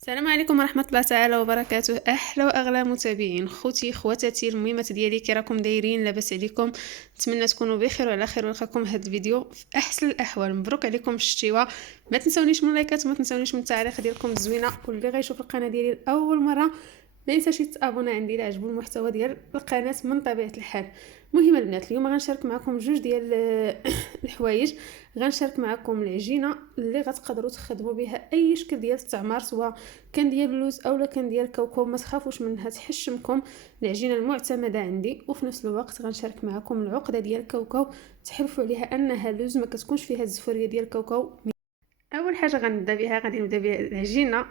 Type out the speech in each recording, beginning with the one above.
السلام عليكم ورحمة الله تعالى وبركاته. أحلى وأغلى متابعين خوتي خواتاتي المهمات ديالي، كي راكم دايرين؟ لاباس عليكم؟ نتمنى تكونوا بخير وعلى خير، ونلقاكم هذا الفيديو في احسن الاحوال. مبروك عليكم الشتيوه. ما تنسونيش من اللايكات وما تنسونيش من التعليق ديالكم الزوينه، واللي غيشوف القناه ديالي لاول مره ما ينساش يتابونا عندي الا عجبو المحتوى ديال القناه من طبيعه الحال. مهم البنات، اليوم غنشارك معكم جوج ديال الحوايج. غنشارك معكم العجينه اللي غتقدروا تخدموا بها اي شكل ديال التعمار، سواء كان ديال اللوز اولا كان ديال الكاوكاو. ما تخافوش منها، تحشمكم. العجينه المعتمده عندي، وفي نفس الوقت غنشارك معكم العقده ديال الكاوكاو، تحلفوا عليها انها لوز، ما كتكونش فيها الزفوريه ديال الكاوكاو. اول حاجه غادي نبدا بها العجينه.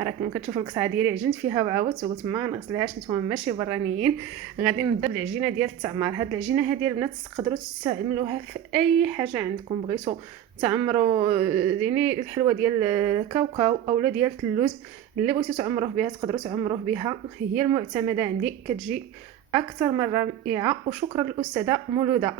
راكم كتشوفوا القطعه ديالي عجنت فيها وعاودت وقلت ما غنغسلهاش، نتوما ماشي برانيين. غادي نبدا بالعجينه ديال التعمار. هاد العجينه هذه البنات تقدروا تستعملوها في اي حاجه عندكم بغيتوا تعمروا، يعني الحلوه ديال الكاوكاو اولا ديال اللوز اللي بغيتوا تعمروه بها تقدروا تعمروه بها. هي المعتمده عندي، كتجي اكثر من رائعه. وشكرا للاستاذه مولوده.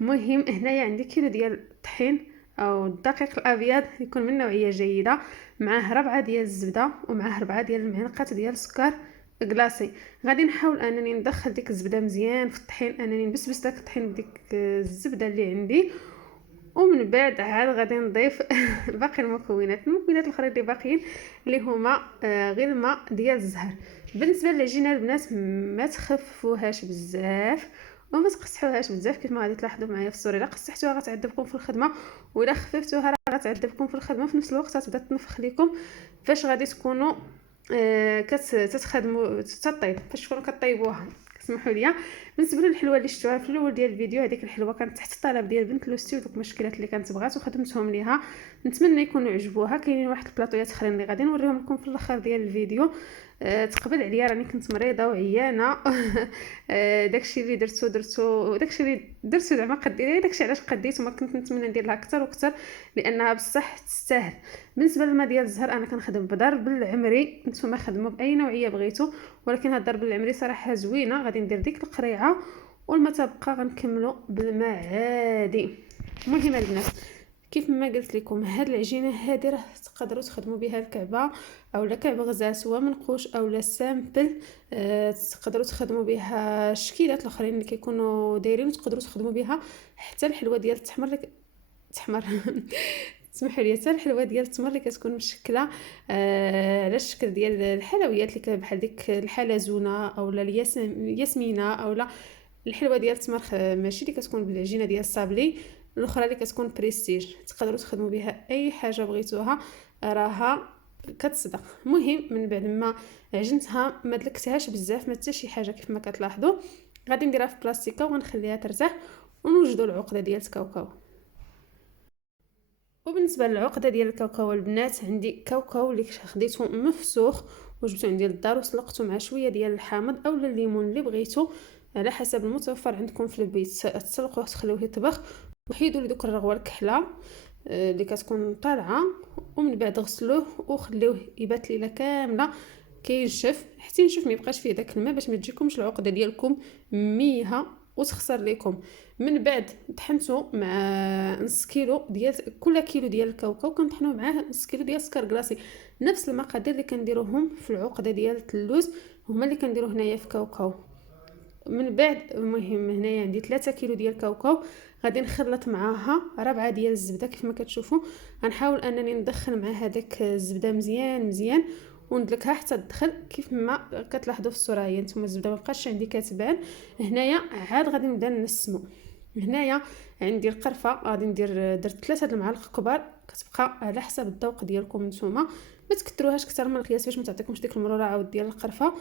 مهم هنايا عندي كيلو ديال الطحين او الدقيق الابيض، يكون من نوعيه جيده، معاه ربعه ديال الزبده، ومعاه ربعه ديال المعلقات ديال السكر كلاصي. غادي نحاول انني ندخل ديك الزبده مزيان في الطحين، انني نبسبس داك الطحين بديك الزبده اللي عندي. ومن بعد عاد غادي نضيف باقي المكونات الاخرى اللي باقيين، اللي هما غير الماء ديال الزهر. بالنسبه للعجينه البنات، ما تخفوهاش بزاف وما تقصحوهاش بزاف، كيف ما غادي تلاحظوا معايا في الصوره. الا قصحتوها غتعذبكم في الخدمه، والا خففتوها راه غتعذبكم في الخدمه. في نفس الوقت غتبدا تنفخ لكم فاش غادي تكونوا كتخدموا تطيب، فاش تكونوا كطيبوها. اسمحوا لي. بالنسبه للحلوه اللي شفتوها في الاول ديال الفيديو، هذيك الحلوه كانت تحت الطلب ديال بنت لوستي، ودوك المشكلات اللي كانت بغات وخدمتهم ليها. نتمنى يكونوا عجبوها. كاينين واحد البلاطويات اخرين اللي غادي نوريهم لكم في الاخر ديال الفيديو. تقبل عليا راني كنت مريضه وعيانه. داكشي اللي داكشي اللي درتو زعما قديري، داكشي علاش قديت، وما كنت نتمنى ندير لها اكثر واكثر لانها بصح تستاهل. بالنسبه للماء ديال الزهر، انا كنخدم بضرب العمري، نتوما خدموا باي نوعيه بغيتو، ولكن هاد الضرب العمري صراحه زوينه. غادي ندير ديك القريعه، والما تبقى غنكملوا بالماء عادي. المهم البنات، كيف ما قلت لكم، هاد العجينه هذه راه تقدروا تخدموا بها الكعبه اولا كعب غزال، سواء منقوش اولا سامبل. تقدروا تخدموا بها الشكيلات الاخرين اللي كيكونوا دايرين، وتقدروا تخدموا بها حتى الحلوه ديال التحمر تحمر. تسمحوا لي، حتى الحلوه ديال التمر اللي كتكون مشكله على الشكل ديال الحلويات اللي بحال ديك الحلزونه اولا الياسمينه، اولا الحلوه ديال التمر ماشي اللي كتكون بالعجينه ديال الصابلي، الاخرى اللي كتكون بريستيج. تقدروا تخدموا بها اي حاجه بغيتوها، راها كتصدق. المهم من بعد ما عجنتها ما دلكتهاش بزاف، ما حتى شي حاجه كيف ما كتلاحظوا. غادي نديرها في بلاستيكه وغنخليها ترتاح، ونوجدوا العقده ديال الكاوكاو. وبالنسبه للعقده ديال الكاوكاو البنات، عندي كاوكاو اللي خديته مفسوخ وجبته عندي للدار، وسلقته مع شويه ديال الحامض اولا الليمون اللي بغيتو على حسب المتوفر عندكم في البيت. تسلقوه تخليوه يطبخ، وحيدوا لي دوك الرغوه الكحله اللي كتكون طالعه، ومن بعد غسلوه وخليوه يبات ليله كامله كينشف حتى ينشف، ما يبقاش فيه داك الماء، باش ما تجيكمش العقده ديالكم ميها وتخسر لكم. من بعد طحنته مع نص كيلو ديال كل كيلو ديال الكاوكاو كنطحنوه معاه نص كيلو ديال السكر كلاصي. نفس المقادير اللي كنديروهم في العقده ديال اللوز هما اللي كنديرو هنايا في كاوكاو. من بعد المهم هنايا عندي 3 كيلو ديال الكاوكاو، غادي نخلط معاها ربعه ديال الزبده. كيف ما كتشوفوا غنحاول انني ندخل مع هذاك الزبده مزيان مزيان، وندلكها حتى تدخل كيف ما كتلاحظوا في الصوره. هي نتوما الزبده ما بقاش عندي كتبان هنايا. عاد غادي نبدا نسمو. هنايا عندي القرفه، غادي درت 3 المعالق كبار، كتبقى على حسب الذوق ديالكم نتوما. ما تكثروهاش اكثر من القياس باش ما تعطيكمش ديك المراره عاود ديال القرفه،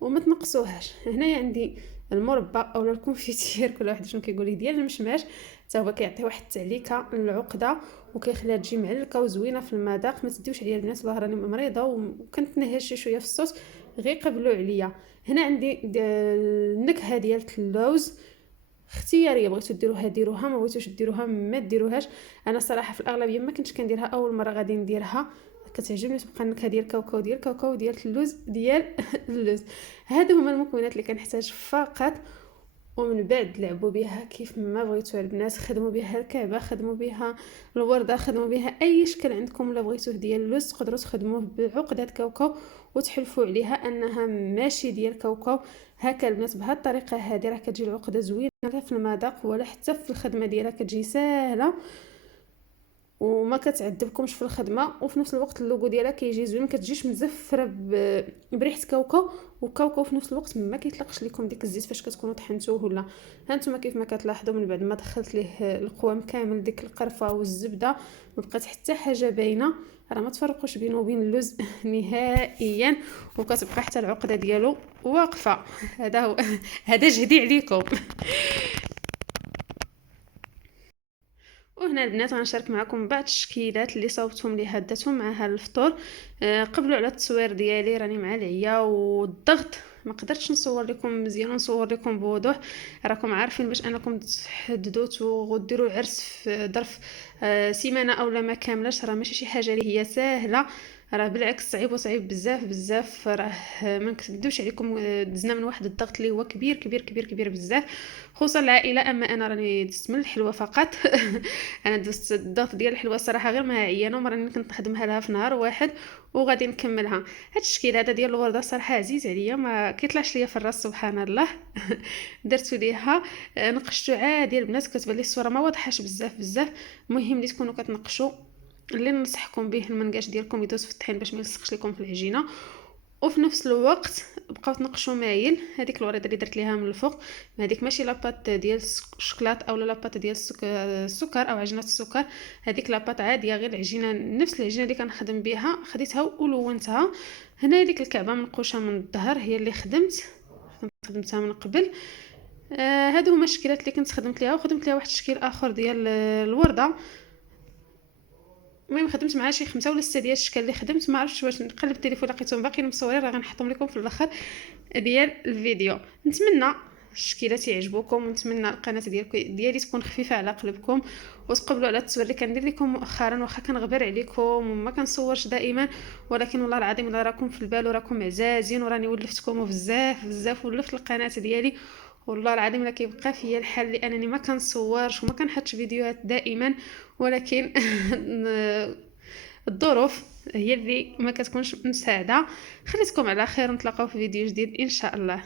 وما تنقصوهاش. هنايا عندي المربى اولا الكونفيتير، كل واحد شنو كيقول لي، ديال المشماش، حتى هو كيعطي واحد التعليكه للعقده وكيخليها تجي معلكه وزوينه في المذاق. ما تديوش عليا البنات، والله راني مريضه وكنت شي شويه في الصوت، غير قبلوا عليا. هنا عندي النكهه ديال اللوز اختياريه، بغيتو ديروها ديروها، ما بغيتوش ديروها ما ديروهاش. انا صراحه في الاغلبيه ما كنتش كنديرها، اول مره غادي نديرها كتعجبني، تبقى النكهه ديال الكاوكاو ديال اللوز ديال اللوز. هادو هما المكونات اللي كنحتاج فقط. ومن بعد لعبوا بها كيف ما بغيتوا البنات، خدموا بها الكعبه، خدموا بها الورده، خدموا بها اي شكل عندكم الا بغيتوه ديال اللوز. تقدروا تخدموه بعقده كاوكاو وتحلفوا عليها انها ماشي ديال كاوكاو. هكا البنات بهذه الطريقه هذه راه كتجي العقده زوينه لا في المذاق ولا حتى في الخدمه ديالها، كتجي ساهله وما كتعذبكمش في الخدمه، وفي نفس الوقت اللوغو ديالها كيجي زوين، ما كتجيش مزفره بريحه كاوكاو. وكاوكاو في نفس الوقت ما كيطلقش لكم ديك الزيت فاش كتكونوا طحنتوه. ولا هانتوما كيف ما كتلاحظوا من بعد ما دخلت ليه القوام كامل ديك القرفه والزبده ما بقات حتى حاجه باينه، راه ما تفرقوش بينه وبين اللوز نهائيا، وكتبقى حتى العقده ديالو واقفه. هذا هو هذا جهدي عليكم. وهنا البنات غنشارك معكم بعض التشكيلات اللي صاوبتهم لي هدتهم مع هذا الفطور. قبلوا على التصوير ديالي، راني مع العيا والضغط ما قدرتش نصور لكم مزيان ونصور لكم بوضوح. راكم عارفين باش انكم تحددوا وديروا عرس في ظرف سيمانه اولا ما كاملاش، راه ماشي شي حاجه اللي هي سهله، راه بالعكس صعيب وصعيب بزاف بزاف. راه ما نكذبوش عليكم، دزنا من واحد الضغط اللي هو كبير كبير كبير كبير بزاف، خصوصا العائله. اما انا راني دزت من الحلوه فقط. انا دزت الضغط ديال الحلوه الصراحه غير مع عيانه، راني كنت نخدمها لها في نهار واحد وغادي نكملها. هاد الشكل هذا ديال الورده صراحه عزيز عليا، ما كيطلعش ليا في الراس سبحان الله. درت ليها نقشتو عادي البنات، كتبان لي الصوره ما واضحاش بزاف بزاف. المهم اللي تكونوا كتنقشوا، اللي ننصحكم به المنقاش ديالكم يدوز في الطحين باش ما يلصقش لكم في العجينه، وفي نفس الوقت بقاو تنقشوا مايل. هذيك الوريده اللي درت ليها من الفوق، هذيك ماشي لاباط ديال الشكلاط او لاباط ديال السكر او عجينه السكر، هذيك لاباط عاديه غير العجينه، نفس العجينه اللي كنخدم بها خديتها ولونتها. هنا هذيك الكعبه منقوشه من الظهر هي اللي خدمتها من قبل. هادو هما الشكلات اللي كنت خدمت ليها، وخدمت ليها واحد الشكل اخر ديال الورده. المهم خدمت معاه شي 5 ولا 6 ديال الاشكال اللي خدمت، ما عرفتش واش نقلب التليفون لقيتهم باقيين مصورين، راه غنحطهم لكم في الاخر ديال الفيديو. نتمنى الشكيلات يعجبوكم، ونتمنى القناه ديالي تكون خفيفه على قلبكم، وتقبلوا على التصوير اللي كندير لكم مؤخرا، واخا كنغبر عليكم وما كنصورش دائما، ولكن والله العظيم الا راكم في البال وراكم عزازين وراني ولفتكم بزاف بزاف ولفت القناه ديالي. والله العظيم الا كيبقى فيا الحال لانني ما كنصورش وما كنحطش فيديوهات دائما، ولكن الظروف هي اللي ما كتكونش مساعده. خليتكم على خير، نتلاقاو في فيديو جديد ان شاء الله.